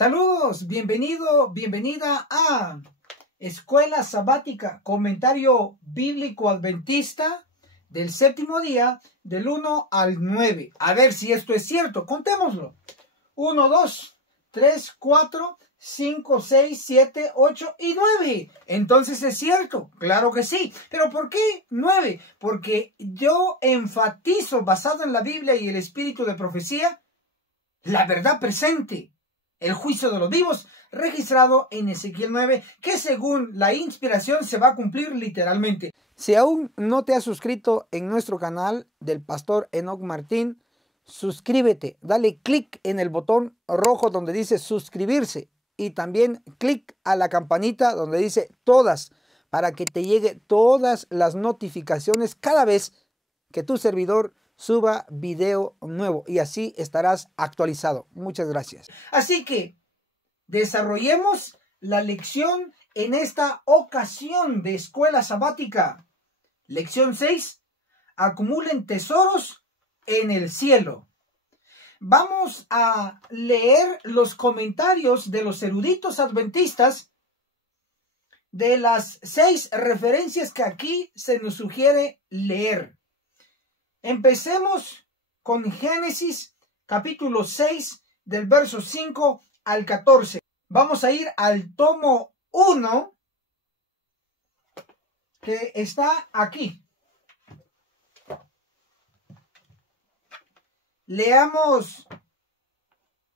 Saludos, bienvenido, bienvenida a Escuela Sabática, comentario bíblico adventista del séptimo día, del 1 al 9. A ver si esto es cierto, contémoslo. 1, 2, 3, 4, 5, 6, 7, 8 y 9. Entonces es cierto, claro que sí. ¿Pero por qué 9? Porque yo enfatizo, basado en la Biblia y el espíritu de profecía, la verdad presente. El juicio de los vivos, registrado en Ezequiel 9, que según la inspiración se va a cumplir literalmente. Si aún no te has suscrito en nuestro canal del pastor Enoch Martín, suscríbete, dale clic en el botón rojo donde dice suscribirse y también clic a la campanita donde dice todas, para que te llegue todas las notificaciones cada vez que tu servidor suba video nuevo y así estarás actualizado. Muchas gracias. Así que desarrollemos la lección en esta ocasión de escuela sabática. Lección 6. Acumulen tesoros en el cielo. Vamos a leer los comentarios de los eruditos adventistas de las 6 referencias que aquí se nos sugiere leer. Empecemos con Génesis capítulo 6 del verso 5 al 14. Vamos a ir al tomo 1 que está aquí. Leamos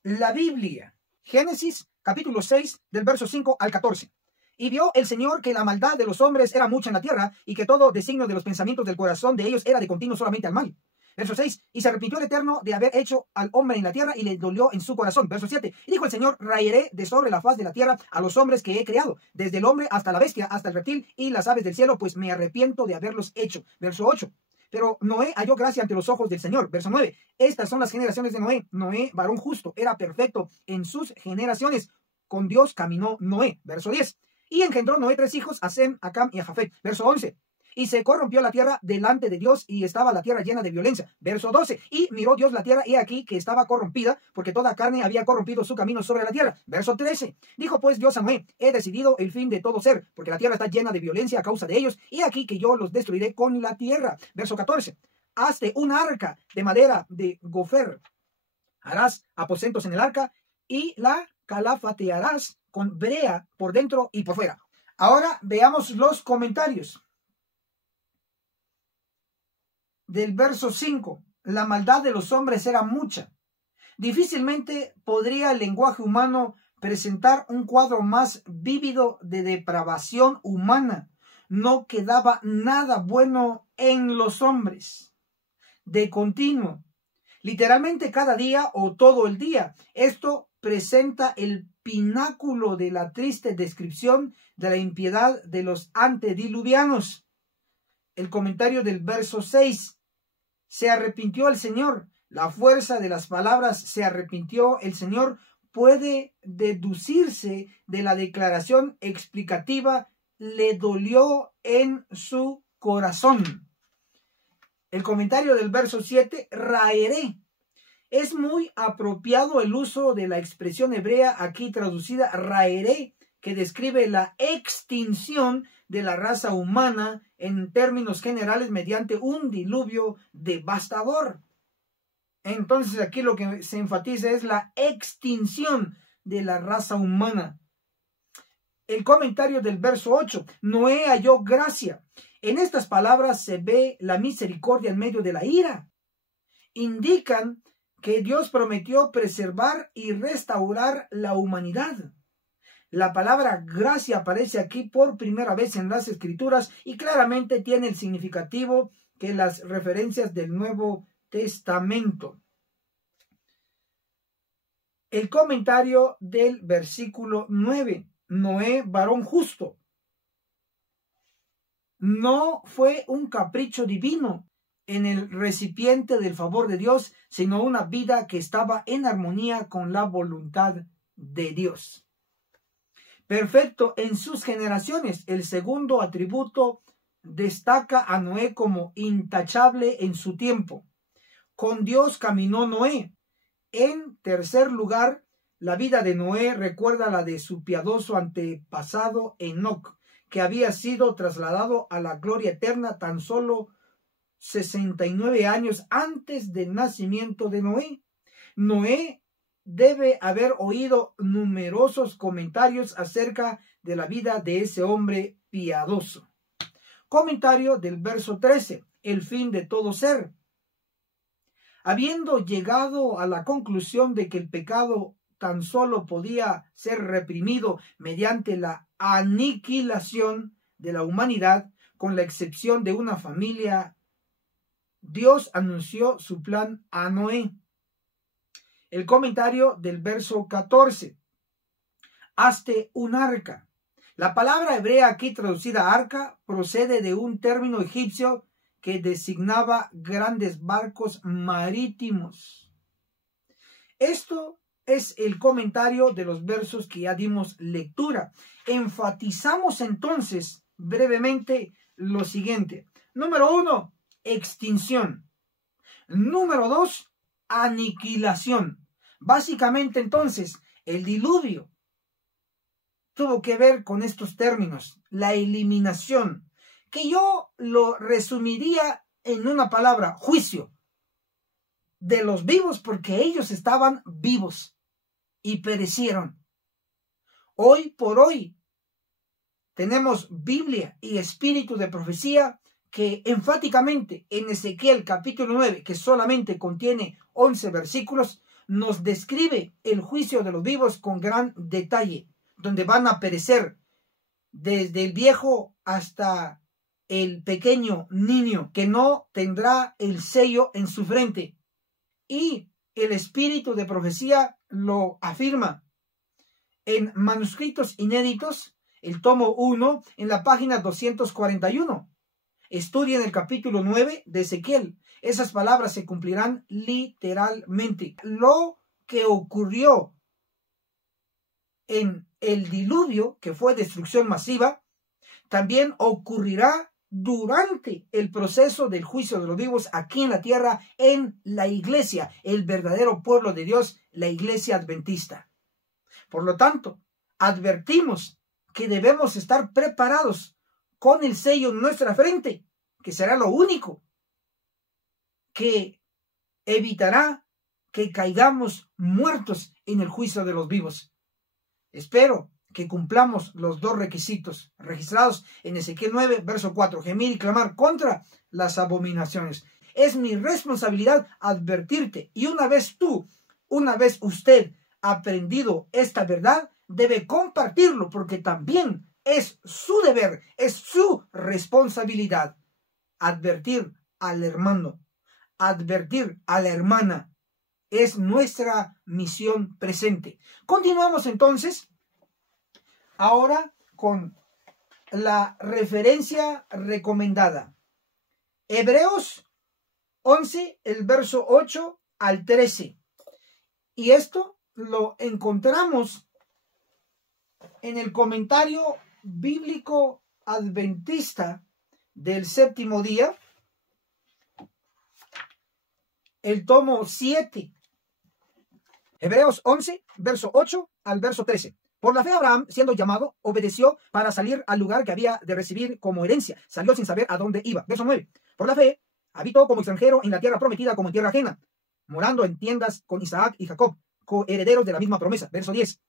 la Biblia. Génesis capítulo 6 del verso 5 al 14. Y vio el Señor que la maldad de los hombres era mucha en la tierra, y que todo designio de los pensamientos del corazón de ellos era de continuo solamente al mal. Verso 6. Y se arrepintió el Eterno de haber hecho al hombre en la tierra, y le dolió en su corazón. Verso 7. Y dijo el Señor: raeré de sobre la faz de la tierra a los hombres que he creado, desde el hombre hasta la bestia, hasta el reptil y las aves del cielo, pues me arrepiento de haberlos hecho. Verso 8. Pero Noé halló gracia ante los ojos del Señor. Verso 9. Estas son las generaciones de Noé. Noé, varón justo, era perfecto en sus generaciones. Con Dios caminó Noé. Verso 10. Y engendró Noé 3 hijos, a Sem, a Cam y a Jafet. Verso 11. Y se corrompió la tierra delante de Dios, y estaba la tierra llena de violencia. Verso 12. Y miró Dios la tierra, y aquí que estaba corrompida, porque toda carne había corrompido su camino sobre la tierra. Verso 13. Dijo pues Dios a Noé: he decidido el fin de todo ser, porque la tierra está llena de violencia a causa de ellos, y aquí que yo los destruiré con la tierra. Verso 14. Hazte un arca de madera de gofer. Harás aposentos en el arca, y la calafatearás con brea por dentro y por fuera. Ahora veamos los comentarios. Del verso 5. La maldad de los hombres era mucha. Difícilmente podría el lenguaje humano presentar un cuadro más vívido de depravación humana. No quedaba nada bueno en los hombres. De continuo. Literalmente cada día o todo el día. Esto presenta el pináculo de la triste descripción de la impiedad de los antediluvianos. El comentario del verso 6. Se arrepintió el Señor. La fuerza de las palabras "se arrepintió el Señor" puede deducirse de la declaración explicativa "le dolió en su corazón". El comentario del verso 7. Raeré. Es muy apropiado el uso de la expresión hebrea aquí traducida raeré, que describe la extinción de la raza humana en términos generales mediante un diluvio devastador. Entonces aquí lo que se enfatiza es la extinción de la raza humana. El comentario del verso 8. Noé halló gracia. En estas palabras se ve la misericordia en medio de la ira. Indican que Dios prometió preservar y restaurar la humanidad. La palabra gracia aparece aquí por primera vez en las Escrituras y claramente tiene el significativo que las referencias del Nuevo Testamento. El comentario del versículo 9. Noé, varón justo. No fue un capricho divino en el recipiente del favor de Dios, sino una vida que estaba en armonía con la voluntad de Dios. Perfecto en sus generaciones. El segundo atributo destaca a Noé como intachable en su tiempo. Con Dios caminó Noé. En tercer lugar, La vida de Noé recuerda la de su piadoso antepasado Enoc, que había sido trasladado a la gloria eterna tan solo 69 años antes del nacimiento de Noé. Noé debe haber oído numerosos comentarios acerca de la vida de ese hombre piadoso. Comentario del verso 13. El fin de todo ser. Habiendo llegado a la conclusión de que el pecado tan solo podía ser reprimido mediante la aniquilación de la humanidad, con la excepción de una familia, Dios anunció su plan a Noé. El comentario del verso 14. Hazte un arca. La palabra hebrea aquí traducida arca procede de un término egipcio que designaba grandes barcos marítimos. Esto es el comentario de los versos que ya dimos lectura. Enfatizamos entonces brevemente lo siguiente. Número 1, extinción. Número 2, aniquilación. Básicamente entonces, el diluvio tuvo que ver con estos términos, la eliminación, que yo lo resumiría en una palabra, juicio de los vivos, porque ellos estaban vivos y perecieron. Hoy por hoy tenemos Biblia y espíritu de profecía que enfáticamente en Ezequiel capítulo 9, que solamente contiene 11 versículos, nos describe el juicio de los vivos con gran detalle, donde van a perecer desde el viejo hasta el pequeño niño que no tendrá el sello en su frente. Y el espíritu de profecía lo afirma en manuscritos inéditos, el tomo 1, en la página 241. Estudien el capítulo 9 de Ezequiel. Esas palabras se cumplirán literalmente. Lo que ocurrió en el diluvio, que fue destrucción masiva, también ocurrirá durante el proceso del juicio de los vivos aquí en la tierra, en la iglesia, el verdadero pueblo de Dios, la iglesia adventista. Por lo tanto, advertimos que debemos estar preparados con el sello en nuestra frente, que será lo único que evitará que caigamos muertos en el juicio de los vivos. Espero que cumplamos los dos requisitos registrados en Ezequiel 9, verso 4, gemir y clamar contra las abominaciones. Es mi responsabilidad advertirte, y una vez usted ha aprendido esta verdad, debe compartirlo, porque también es su deber, es su responsabilidad advertir al hermano, advertir a la hermana. Es nuestra misión presente. Continuamos entonces ahora con la referencia recomendada. Hebreos 11, el verso 8 al 13. Y esto lo encontramos en el comentario bíblico adventista del séptimo día, el tomo 7. Hebreos 11, verso 8 al verso 13. Por la fe Abraham, siendo llamado, obedeció para salir al lugar que había de recibir como herencia. Salió sin saber a dónde iba. Verso 9. Por la fe habitó como extranjero en la tierra prometida como en tierra ajena, morando en tiendas con Isaac y Jacob, coherederos de la misma promesa. Verso 10.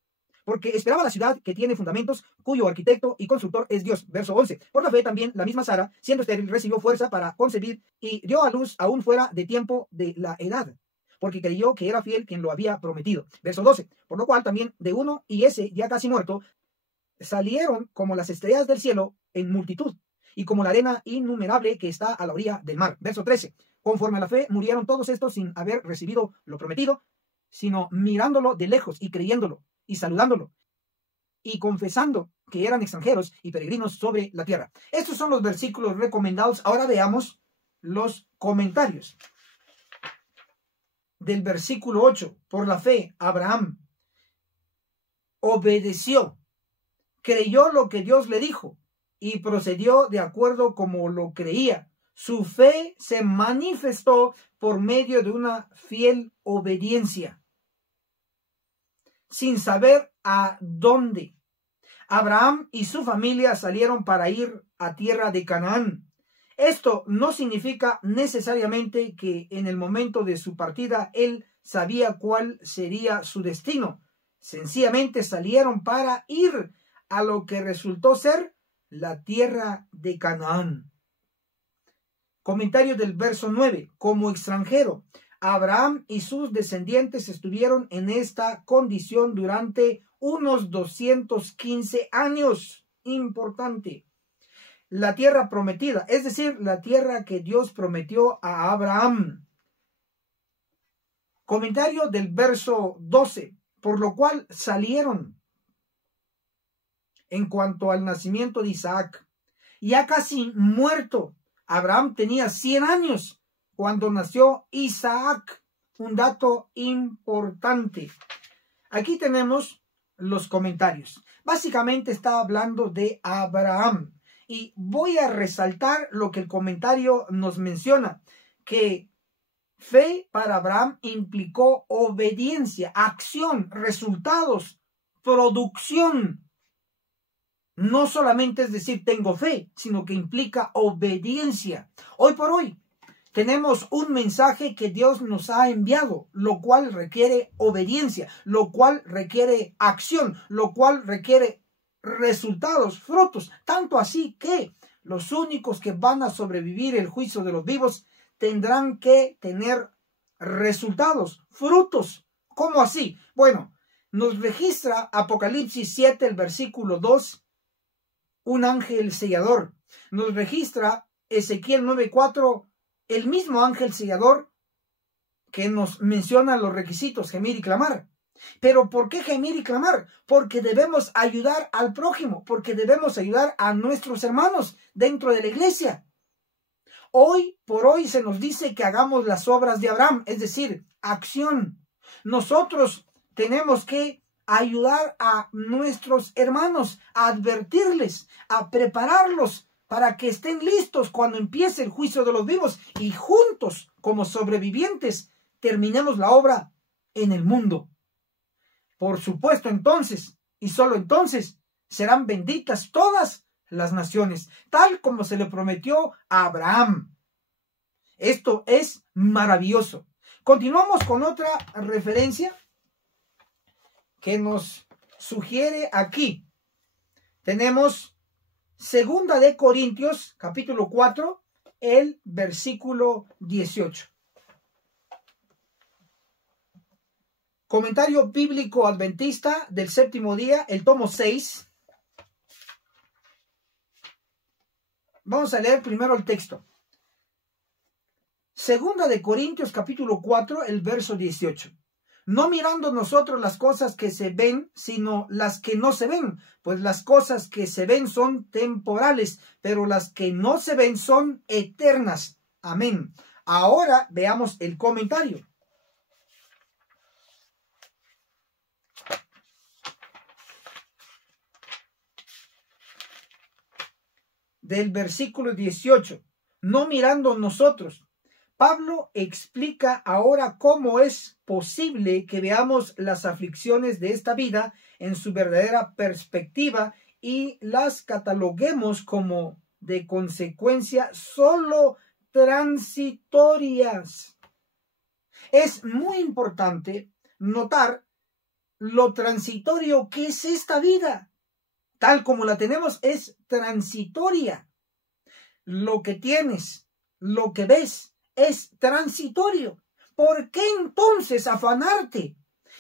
Porque esperaba la ciudad que tiene fundamentos, cuyo arquitecto y constructor es Dios. Verso 11. Por la fe también la misma Sara, siendo estéril, recibió fuerza para concebir y dio a luz aún fuera de tiempo de la edad, porque creyó que era fiel quien lo había prometido. Verso 12. Por lo cual también de uno, y ese ya casi muerto, salieron como las estrellas del cielo en multitud, y como la arena innumerable que está a la orilla del mar. Verso 13. Conforme a la fe murieron todos estos sin haber recibido lo prometido, sino mirándolo de lejos y creyéndolo, y saludándolo, y confesando que eran extranjeros y peregrinos sobre la tierra. Estos son los versículos recomendados. Ahora veamos los comentarios. Del versículo 8, por la fe, Abraham obedeció, creyó lo que Dios le dijo y procedió de acuerdo como lo creía. Su fe se manifestó por medio de una fiel obediencia. sin saber a dónde. Abraham y su familia salieron para ir a tierra de Canaán. Esto no significa necesariamente que en el momento de su partida él sabía cuál sería su destino. Sencillamente salieron para ir a lo que resultó ser la tierra de Canaán. Comentario del verso 9. Como extranjero, Abraham y sus descendientes estuvieron en esta condición durante unos 215 años. Importante. La tierra prometida, es decir, la tierra que Dios prometió a Abraham. Comentario del verso 12. Por lo cual salieron. En cuanto al nacimiento de Isaac, ya casi muerto, Abraham tenía 100 años cuando nació Isaac. Un dato importante. Aquí tenemos los comentarios. Básicamente está hablando de Abraham. Y voy a resaltar lo que el comentario nos menciona, que fe para Abraham implicó obediencia, acción, resultados, producción. No solamente es decir tengo fe, sino que implica obediencia. Hoy por hoy tenemos un mensaje que Dios nos ha enviado, lo cual requiere obediencia, lo cual requiere acción, lo cual requiere resultados, frutos. Tanto así que los únicos que van a sobrevivir el juicio de los vivos tendrán que tener resultados, frutos. ¿Cómo así? Bueno, nos registra Apocalipsis 7, el versículo 2, un ángel sellador. Nos registra Ezequiel 9:4, el mismo ángel sellador que nos menciona los requisitos, gemir y clamar. Pero ¿por qué gemir y clamar? Porque debemos ayudar al prójimo, porque debemos ayudar a nuestros hermanos dentro de la iglesia. Hoy por hoy se nos dice que hagamos las obras de Abraham, es decir, acción. Nosotros tenemos que ayudar a nuestros hermanos, a advertirles, a prepararlos para que estén listos cuando empiece el juicio de los vivos y juntos, como sobrevivientes, terminemos la obra en el mundo. Por supuesto, entonces, y solo entonces, serán benditas todas las naciones, tal como se le prometió a Abraham. Esto es maravilloso. Continuamos con otra referencia que nos sugiere aquí. Tenemos 2 de Corintios, capítulo 4, el versículo 18. Comentario bíblico adventista del séptimo día, el tomo 6. Vamos a leer primero el texto. 2 de Corintios capítulo 4, el verso 18. No mirando nosotros las cosas que se ven, sino las que no se ven, pues las cosas que se ven son temporales, pero las que no se ven son eternas. Amén. Ahora veamos el comentario. Del versículo 18, no mirando nosotros. Pablo explica ahora cómo es posible que veamos las aflicciones de esta vida en su verdadera perspectiva y las cataloguemos como de consecuencia solo transitorias. Es muy importante notar lo transitorio que es esta vida. Tal como la tenemos es transitoria. Lo que tienes, lo que ves, es transitorio. ¿Por qué entonces afanarte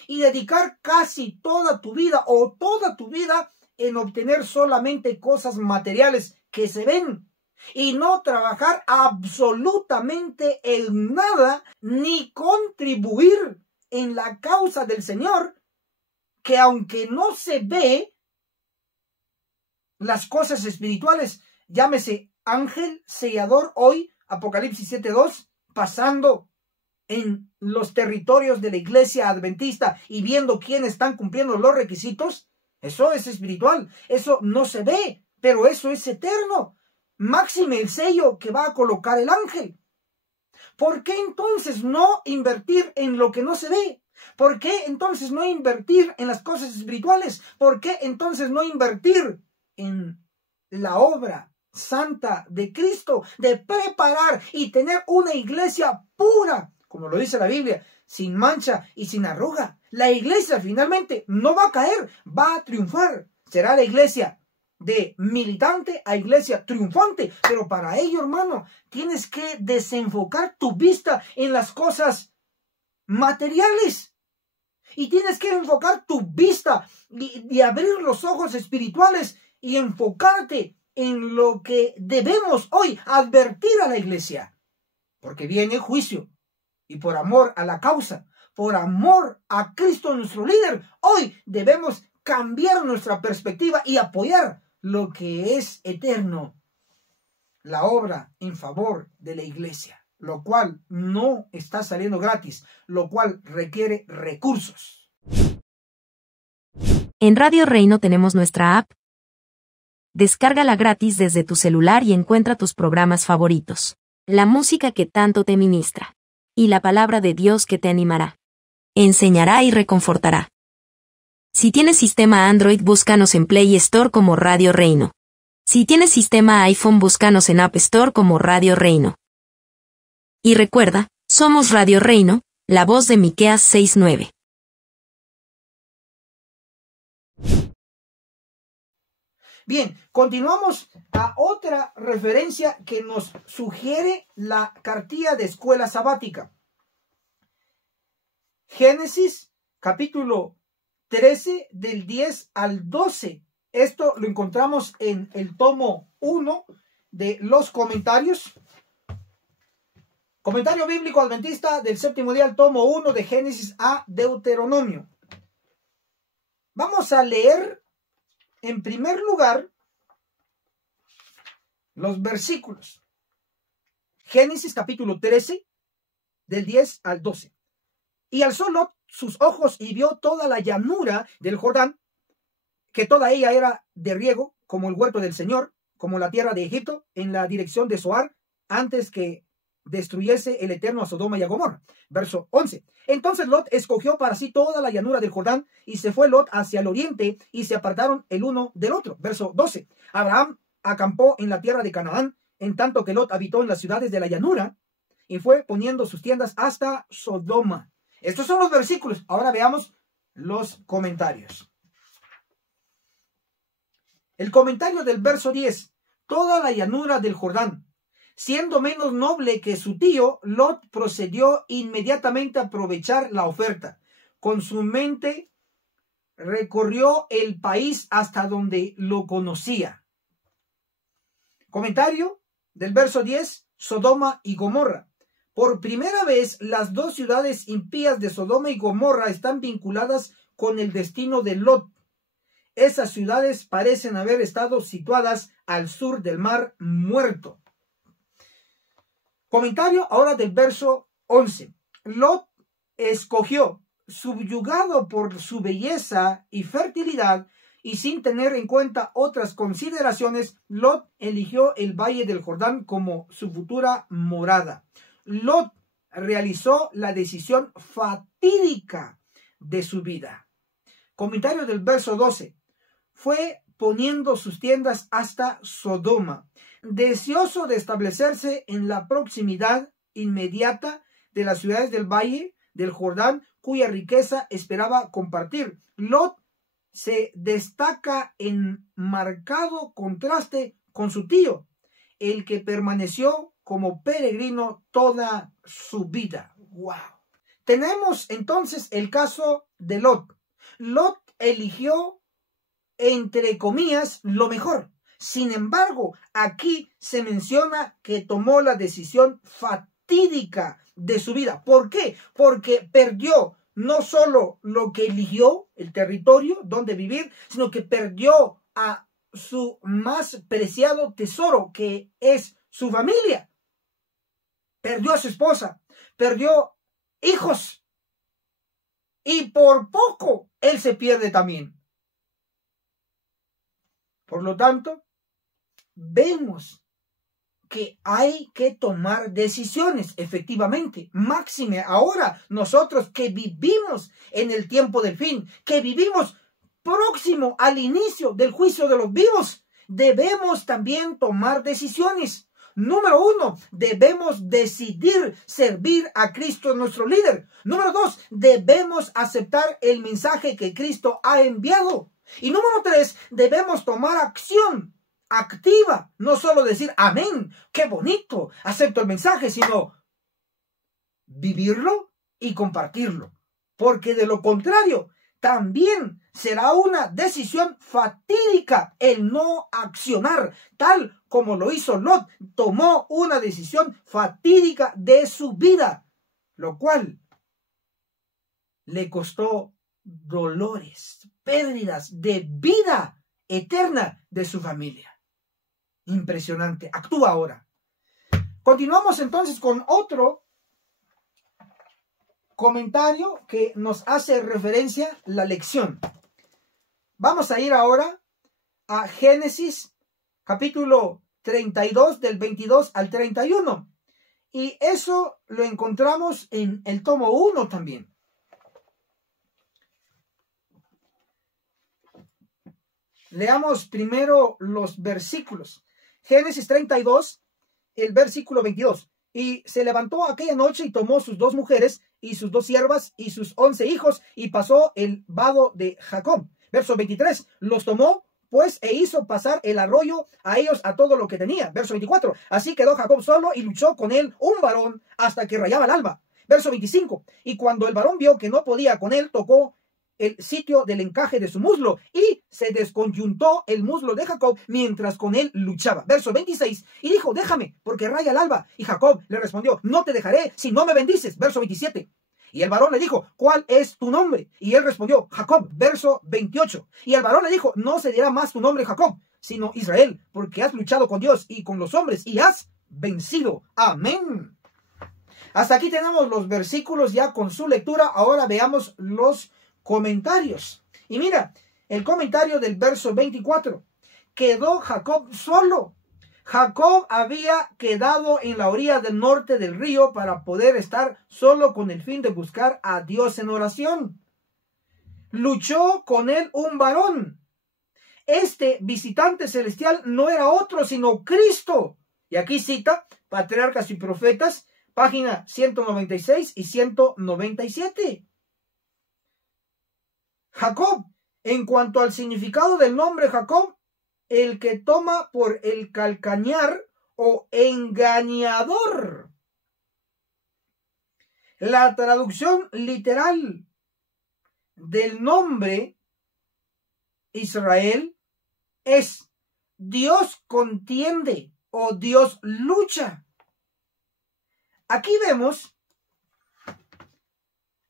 y dedicar casi toda tu vida o toda tu vida en obtener solamente cosas materiales que se ven y no trabajar absolutamente en nada ni contribuir en la causa del Señor, que aunque no se ve, las cosas espirituales, llámese ángel sellador hoy, Apocalipsis 7:2, pasando en los territorios de la iglesia adventista y viendo quiénes están cumpliendo los requisitos, eso es espiritual, eso no se ve, pero eso es eterno. Máxime el sello que va a colocar el ángel. ¿Por qué entonces no invertir en lo que no se ve? ¿Por qué entonces no invertir en las cosas espirituales? ¿Por qué entonces no invertir en la obra santa de Cristo, de preparar y tener una iglesia pura, como lo dice la Biblia, sin mancha y sin arruga? La iglesia finalmente no va a caer, va a triunfar. Será la iglesia de militante a iglesia triunfante. Pero para ello, hermano, tienes que desenfocar tu vista en las cosas materiales. Y tienes que enfocar tu vista y abrir los ojos espirituales y enfocarte en lo que debemos hoy advertir a la iglesia. Porque viene juicio. Y por amor a la causa, por amor a Cristo nuestro líder, hoy debemos cambiar nuestra perspectiva y apoyar lo que es eterno, la obra en favor de la iglesia, lo cual no está saliendo gratis, lo cual requiere recursos. En Radio Reino tenemos nuestra app. Descárgala gratis desde tu celular y encuentra tus programas favoritos, la música que tanto te ministra, y la palabra de Dios que te animará, enseñará y reconfortará. Si tienes sistema Android, búscanos en Play Store como Radio Reino. Si tienes sistema iPhone, búscanos en App Store como Radio Reino. Y recuerda, somos Radio Reino, la voz de Miqueas 6:9. Bien, continuamos a otra referencia que nos sugiere la cartilla de escuela sabática. Génesis, capítulo 13, del 10 al 12. Esto lo encontramos en el tomo 1 de los comentarios. Comentario bíblico adventista del séptimo día, el tomo 1 de Génesis a Deuteronomio. Vamos a leer en primer lugar los versículos. Génesis capítulo 13, del 10 al 12. Y alzó Lot sus ojos y vio toda la llanura del Jordán, que toda ella era de riego, como el huerto del Señor, como la tierra de Egipto, en la dirección de Zoar, antes que destruyese el Eterno a Sodoma y a Gomorra. Verso 11. Entonces Lot escogió para sí toda la llanura del Jordán, y se fue Lot hacia el oriente, y se apartaron el uno del otro. Verso 12. Abraham acampó en la tierra de Canaán, en tanto que Lot habitó en las ciudades de la llanura, y fue poniendo sus tiendas hasta Sodoma. Estos son los versículos. Ahora veamos los comentarios. El comentario del verso 10. Toda la llanura del Jordán, siendo menos noble que su tío, Lot procedió inmediatamente a aprovechar la oferta. Con su mente recorrió el país hasta donde lo conocía. Comentario del verso 10. Sodoma y Gomorra. Por primera vez, las dos ciudades impías de Sodoma y Gomorra están vinculadas con el destino de Lot. Esas ciudades parecen haber estado situadas al sur del Mar Muerto. Comentario ahora del verso 11. Lot escogió, subyugado por su belleza y fertilidad, y sin tener en cuenta otras consideraciones, Lot eligió el Valle del Jordán como su futura morada. Lot realizó la decisión fatídica de su vida. Comentario del verso 12. Fue poniendo sus tiendas hasta Sodoma, deseoso de establecerse en la proximidad inmediata de las ciudades del Valle del Jordán, cuya riqueza esperaba compartir. Lot se destaca en marcado contraste con su tío, el que permaneció como peregrino toda su vida. ¡Wow! Tenemos entonces el caso de Lot. Lot eligió, entre comillas, lo mejor. Sin embargo, aquí se menciona que tomó la decisión fatídica de su vida. ¿Por qué? Porque perdió no solo lo que eligió, el territorio donde vivir, sino que perdió a su más preciado tesoro, que es su familia. Perdió a su esposa, perdió hijos, y por poco él se pierde también. Por lo tanto, vemos que hay que tomar decisiones, efectivamente. Máxime ahora nosotros que vivimos en el tiempo del fin, que vivimos próximo al inicio del juicio de los vivos, debemos también tomar decisiones. Número 1, debemos decidir servir a Cristo nuestro líder. Número 2, debemos aceptar el mensaje que Cristo ha enviado. Y número 3, debemos tomar acción activa, no solo decir amén, qué bonito, acepto el mensaje, sino vivirlo y compartirlo. Porque de lo contrario, también será una decisión fatídica el no accionar, tal como lo hizo Lot. Tomó una decisión fatídica de su vida, lo cual le costó dolores, pérdidas de vida eterna de su familia. Impresionante. Actúa ahora. Continuamos entonces con otro comentario que nos hace referencia a la lección. Vamos a ir ahora a Génesis capítulo 32 del 22 al 31. Y eso lo encontramos en el tomo 1 también. Leamos primero los versículos. Génesis 32, el versículo 22. Y se levantó aquella noche y tomó sus 2 mujeres y sus 2 siervas y sus 11 hijos y pasó el vado de Jacob. Verso 23. Los tomó pues e hizo pasar el arroyo a ellos a todo lo que tenía. Verso 24. Así quedó Jacob solo y luchó con él un varón hasta que rayaba el alba. Verso 25. Y cuando el varón vio que no podía con él, tocó el sitio del encaje de su muslo y se desconyuntó el muslo de Jacob mientras con él luchaba. Verso 26. Y dijo, déjame, porque raya el alba. Y Jacob le respondió, no te dejaré si no me bendices. Verso 27. Y el varón le dijo, ¿cuál es tu nombre? Y él respondió, Jacob. Verso 28. Y el varón le dijo, no se dirá más tu nombre Jacob, sino Israel, porque has luchado con Dios y con los hombres y has vencido. Amén. Hasta aquí tenemos los versículos ya con su lectura. Ahora veamos los comentarios. Y mira, el comentario del verso 24. Quedó Jacob solo. Jacob había quedado en la orilla del norte del río para poder estar solo con el fin de buscar a Dios en oración. Luchó con él un varón. Este visitante celestial no era otro sino Cristo. Y aquí cita Patriarcas y Profetas, página 196 y 197. Jacob, en cuanto al significado del nombre Jacob, el que toma por el calcañar o engañador. La traducción literal del nombre Israel es Dios contiende o Dios lucha. Aquí vemos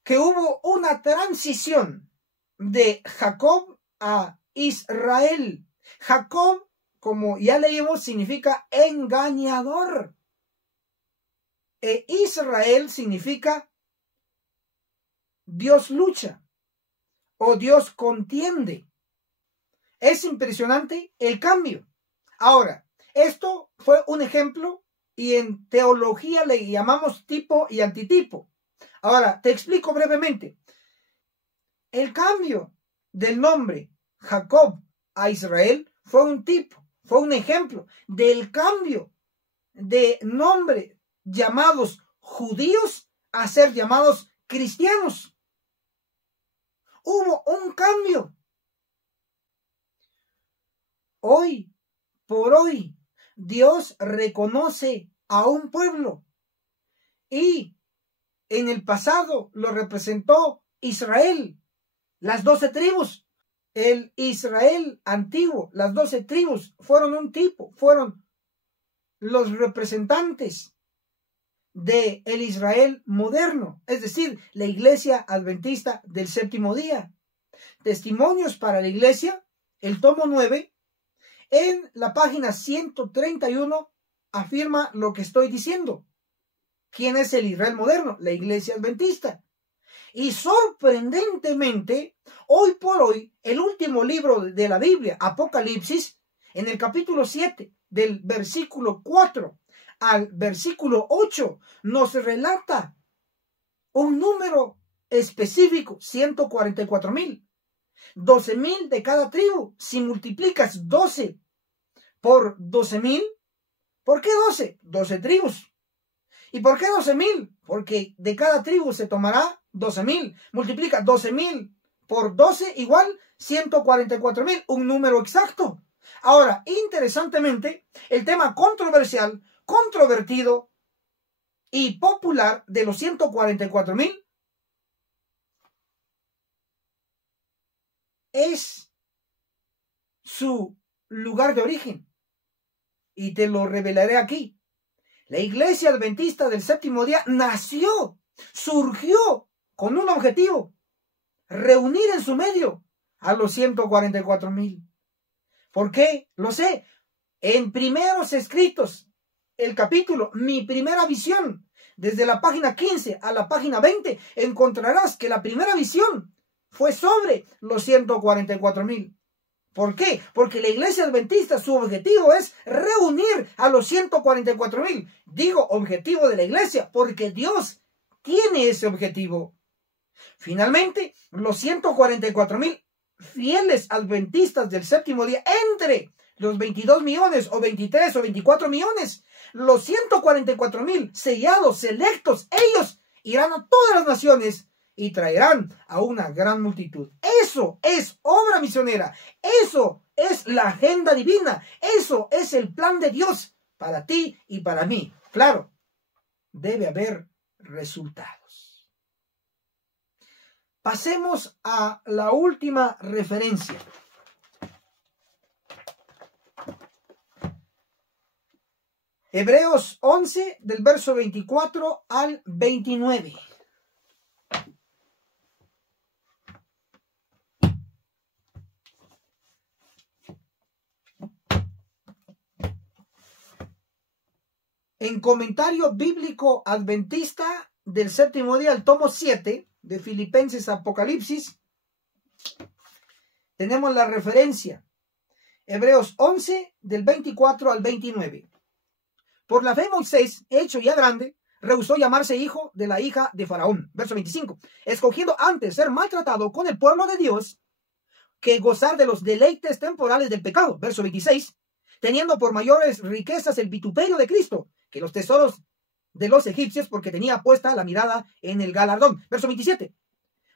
que hubo una transición de Jacob a Israel. Jacob, como ya leímos, significa engañador. E Israel significa Dios lucha o Dios contiende. Es impresionante el cambio. Ahora, esto fue un ejemplo y en teología le llamamos tipo y antitipo. Ahora, te explico brevemente. El cambio del nombre Jacob a Israel fue un tipo, fue un ejemplo del cambio de nombre llamados judíos a ser llamados cristianos. Hubo un cambio. Hoy por hoy, Dios reconoce a un pueblo y en el pasado lo representó Israel, las 12 tribus. El Israel antiguo, las 12 tribus, fueron un tipo, fueron los representantes del Israel moderno, es decir, la iglesia adventista del séptimo día. Testimonios para la iglesia, el tomo 9, en la página 131, afirma lo que estoy diciendo. ¿Quién es el Israel moderno? La iglesia adventista. Y sorprendentemente, hoy por hoy, el último libro de la Biblia, Apocalipsis, en el capítulo 7 del versículo 4 al versículo 8 nos relata un número específico, 144,000. 12,000 de cada tribu. Si multiplicas 12 por 12,000, ¿por qué 12? 12 tribus. ¿Y por qué 12,000? Porque de cada tribu se tomará 12,000. Multiplica 12,000 por 12 igual 144,000, un número exacto. Ahora, interesantemente, el tema controversial, controvertido y popular de los 144,000 es su lugar de origen. Y te lo revelaré aquí. La Iglesia Adventista del Séptimo Día nació, surgió con un objetivo: reunir en su medio a los 144,000. ¿Por qué? Lo sé. En Primeros Escritos, el capítulo Mi Primera Visión, desde la página 15 a la página 20, encontrarás que la primera visión fue sobre los 144,000. ¿Por qué? Porque la Iglesia Adventista, su objetivo es reunir a los 144,000. Digo objetivo de la Iglesia porque Dios tiene ese objetivo. Finalmente, los 144,000 fieles adventistas del séptimo día, entre los 22 millones o 23 o 24 millones, los 144,000 sellados, selectos, ellos irán a todas las naciones y traerán a una gran multitud. Eso es obra misionera. Eso es la agenda divina. Eso es el plan de Dios para ti y para mí. Claro, debe haber resultados. Pasemos a la última referencia. Hebreos 11, del verso 24 al 29. En Comentario Bíblico Adventista del Séptimo Día, el tomo 7 de Filipenses Apocalipsis, tenemos la referencia Hebreos 11 del 24 al 29. Por la fe Moisés, hecho ya grande, rehusó llamarse hijo de la hija de Faraón. Verso 25. Escogiendo antes ser maltratado con el pueblo de Dios que gozar de los deleites temporales del pecado. Verso 26. Teniendo por mayores riquezas el vituperio de Cristo que los tesoros de los egipcios, porque tenía puesta la mirada en el galardón. Verso 27.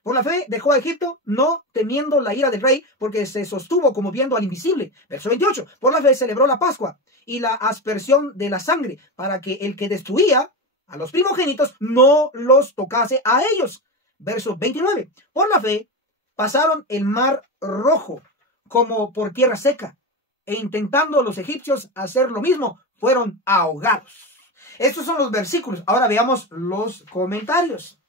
Por la fe dejó a Egipto, no temiendo la ira del rey, porque se sostuvo como viendo al invisible. Verso 28. Por la fe celebró la Pascua y la aspersión de la sangre, para que el que destruía a los primogénitos no los tocase a ellos. Verso 29. Por la fe pasaron el mar rojo como por tierra seca, e intentando los egipcios hacer lo mismo, fueron ahogados. Estos son los versículos. Ahora veamos los comentarios.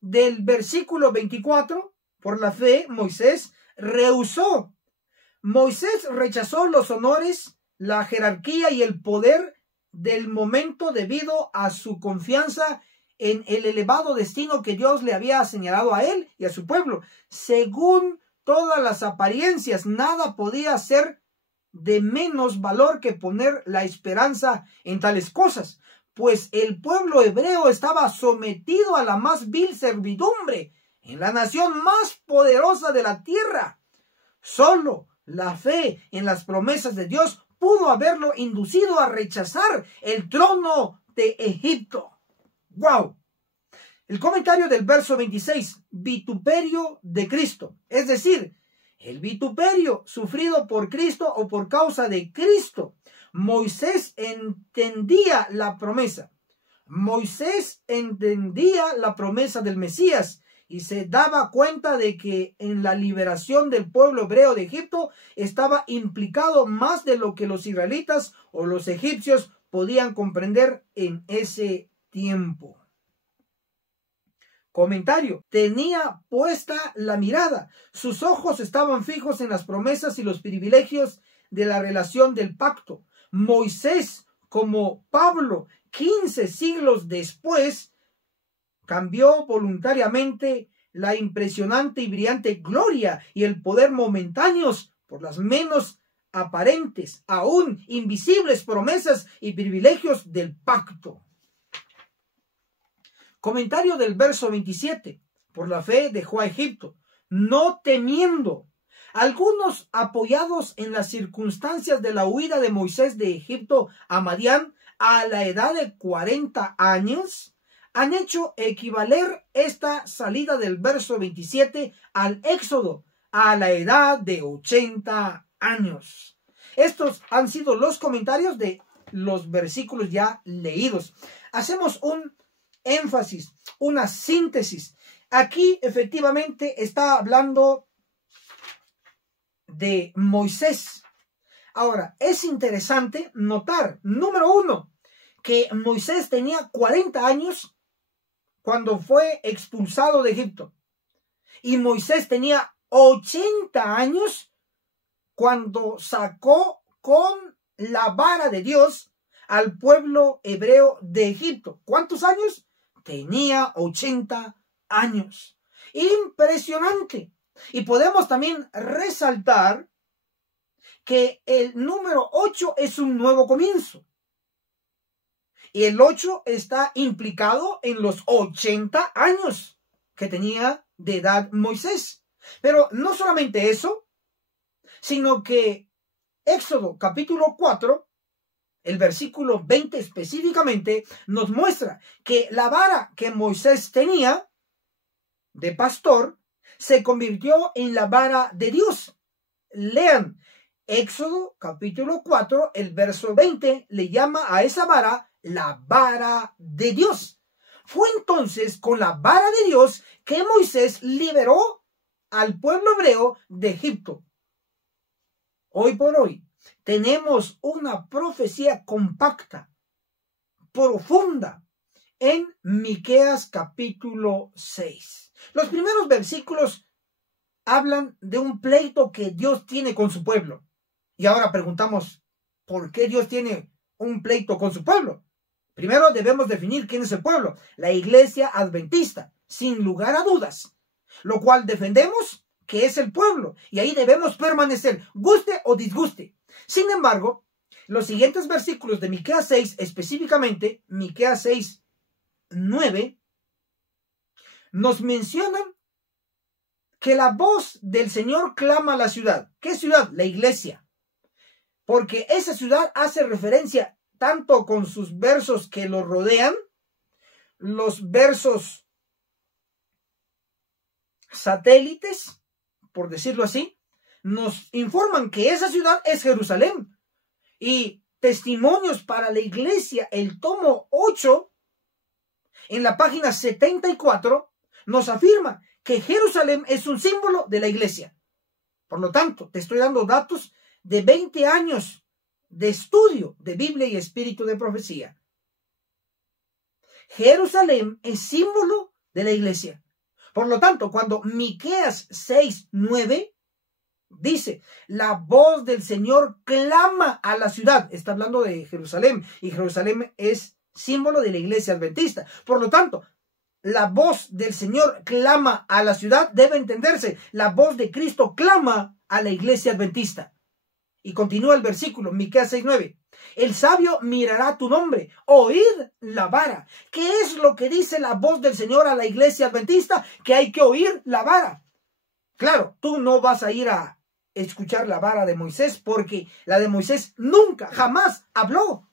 Del versículo 24, por la fe, Moisés rehusó. Moisés rechazó los honores, la jerarquía y el poder del momento debido a su confianza en el elevado destino que Dios le había señalado a él y a su pueblo. Según todas las apariencias, nada podía ser de menos valor que poner la esperanza en tales cosas, pues el pueblo hebreo estaba sometido a la más vil servidumbre en la nación más poderosa de la tierra. Solo la fe en las promesas de Dios pudo haberlo inducido a rechazar el trono de Egipto. ¡Wow! El comentario del verso 26, vituperio de Cristo, es decir, el vituperio sufrido por Cristo o por causa de Cristo. Moisés entendía la promesa. Moisés entendía la promesa del Mesías y se daba cuenta de que en la liberación del pueblo hebreo de Egipto estaba implicado más de lo que los israelitas o los egipcios podían comprender en ese tiempo. Comentario. Tenía puesta la mirada. Sus ojos estaban fijos en las promesas y los privilegios de la relación del pacto. Moisés, como Pablo, 15 siglos después, cambió voluntariamente la impresionante y brillante gloria y el poder momentáneos por las menos aparentes, aún invisibles promesas y privilegios del pacto. Comentario del verso 27. Por la fe dejó a Egipto, no temiendo. Algunos, apoyados en las circunstancias de la huida de Moisés de Egipto a Madián a la edad de 40 años, han hecho equivaler esta salida del verso 27 al Éxodo a la edad de 80 años. Estos han sido los comentarios de los versículos ya leídos. Hacemos un énfasis, una síntesis. Aquí efectivamente está hablando de Moisés. Ahora, es interesante notar, número uno, que Moisés tenía 40 años cuando fue expulsado de Egipto. Y Moisés tenía 80 años cuando sacó con la vara de Dios al pueblo hebreo de Egipto. ¿Cuántos años? Tenía 80 años. Impresionante. Y podemos también resaltar que el número 8 es un nuevo comienzo. Y el 8 está implicado en los 80 años que tenía de edad Moisés. Pero no solamente eso, sino que Éxodo capítulo 4, el versículo 20 específicamente, nos muestra que la vara que Moisés tenía de pastor se convirtió en la vara de Dios. Lean Éxodo capítulo 4, el verso 20, le llama a esa vara la vara de Dios. Fue entonces con la vara de Dios que Moisés liberó al pueblo hebreo de Egipto. Hoy por hoy tenemos una profecía compacta, profunda, en Miqueas capítulo 6. Los primeros versículos hablan de un pleito que Dios tiene con su pueblo. Y ahora preguntamos, ¿por qué Dios tiene un pleito con su pueblo? Primero debemos definir quién es el pueblo. La iglesia adventista, sin lugar a dudas. Lo cual defendemos que es el pueblo. Y ahí debemos permanecer, guste o disguste. Sin embargo, los siguientes versículos de Miqueas 6, específicamente Miqueas 6, 9, nos mencionan que la voz del Señor clama a la ciudad. ¿Qué ciudad? La iglesia. Porque esa ciudad hace referencia tanto con sus versos que lo rodean, los versos satélites, por decirlo así, nos informan que esa ciudad es Jerusalén. Y Testimonios para la Iglesia, el tomo 8, en la página 74, nos afirma que Jerusalén es un símbolo de la iglesia. Por lo tanto, te estoy dando datos de 20 años de estudio de Biblia y espíritu de profecía. Jerusalén es símbolo de la iglesia. Por lo tanto, cuando Miqueas 6:9 dice, la voz del Señor clama a la ciudad, está hablando de Jerusalén, y Jerusalén es símbolo de la iglesia adventista. Por lo tanto, la voz del Señor clama a la ciudad, debe entenderse, la voz de Cristo clama a la iglesia adventista. Y continúa el versículo, Miqueas 6:9. El sabio mirará tu nombre, oíd la vara. ¿Qué es lo que dice la voz del Señor a la iglesia adventista? Que hay que oír la vara. Claro, tú no vas a ir a escuchar la vara de Moisés, porque la de Moisés nunca, jamás habló.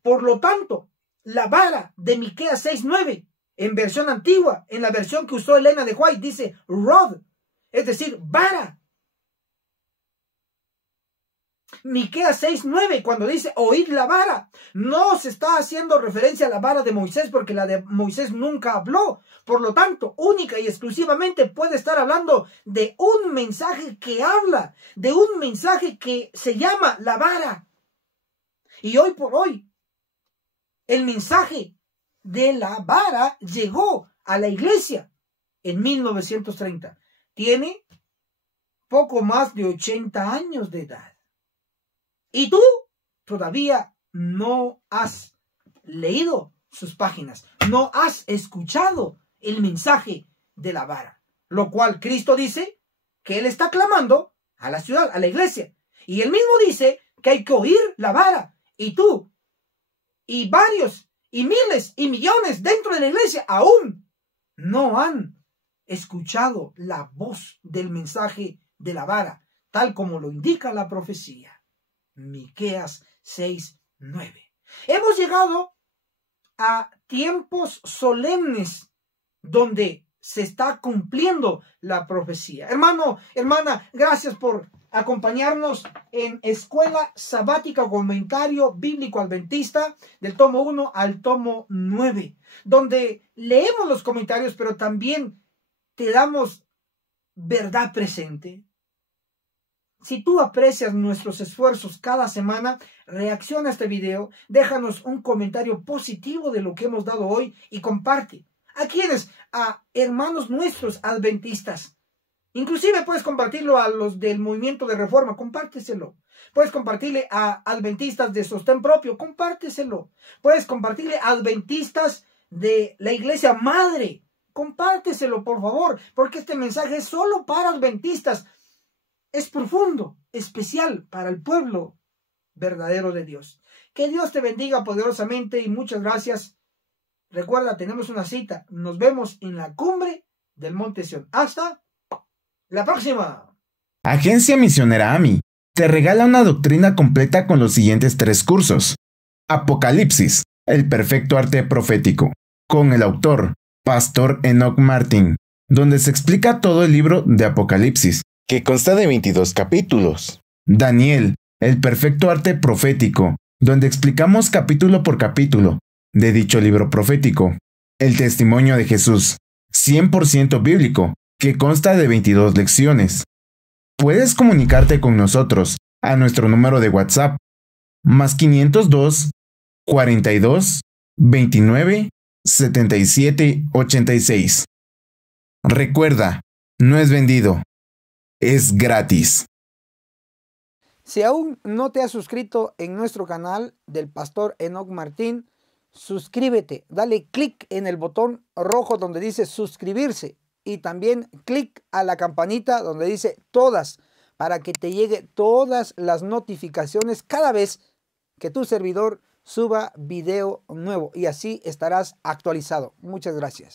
Por lo tanto, la vara de Miqueas 6:9, en versión antigua, en la versión que usó Elena de White, dice rod, es decir, vara. Miqueas 6:9, cuando dice oíd la vara, no se está haciendo referencia a la vara de Moisés, porque la de Moisés nunca habló. Por lo tanto, única y exclusivamente puede estar hablando de un mensaje que habla, de un mensaje que se llama la vara. Y hoy por hoy, el mensaje de la vara llegó a la iglesia en 1930. Tiene poco más de 80 años de edad. Y tú todavía no has leído sus páginas, no has escuchado el mensaje de la vara, lo cual Cristo dice que Él está clamando a la ciudad, a la iglesia. Y él mismo dice que hay que oír la vara. Y tú, y varios, y miles, y millones dentro de la iglesia aún no han escuchado la voz del mensaje de la vara, tal como lo indica la profecía. Miqueas 6:9. Hemos llegado a tiempos solemnes donde se está cumpliendo la profecía. Hermano, hermana, gracias por acompañarnos en Escuela Sabática Comentario Bíblico Adventista del tomo 1 al tomo 9, donde leemos los comentarios, pero también te damos verdad presente. Si tú aprecias nuestros esfuerzos cada semana, reacciona a este video, déjanos un comentario positivo de lo que hemos dado hoy y comparte. ¿A quiénes? A hermanos nuestros adventistas. Inclusive puedes compartirlo a los del movimiento de reforma, compárteselo. Puedes compartirle a adventistas de sostén propio, compárteselo. Puedes compartirle a adventistas de la iglesia madre, compárteselo por favor, porque este mensaje es solo para adventistas. Es profundo, especial para el pueblo verdadero de Dios. Que Dios te bendiga poderosamente y muchas gracias. Recuerda, tenemos una cita. Nos vemos en la cumbre del Monte Sión. Hasta la próxima. Agencia Misionera AMI te regala una doctrina completa con los siguientes 3 cursos. Apocalipsis, el perfecto arte profético, con el autor, Pastor Enoch Martin, donde se explica todo el libro de Apocalipsis, que consta de 22 capítulos. Daniel, el perfecto arte profético, donde explicamos capítulo por capítulo de dicho libro profético. El testimonio de Jesús, 100% bíblico, que consta de 22 lecciones. Puedes comunicarte con nosotros a nuestro número de WhatsApp, más 502 42 29 77 86. Recuerda, no es vendido, es gratis. Si aún no te has suscrito en nuestro canal del Pastor Enoch Martín, suscríbete, dale clic en el botón rojo donde dice suscribirse y también clic a la campanita donde dice todas para que te llegue todas las notificaciones cada vez que tu servidor suba video nuevo y así estarás actualizado. Muchas gracias.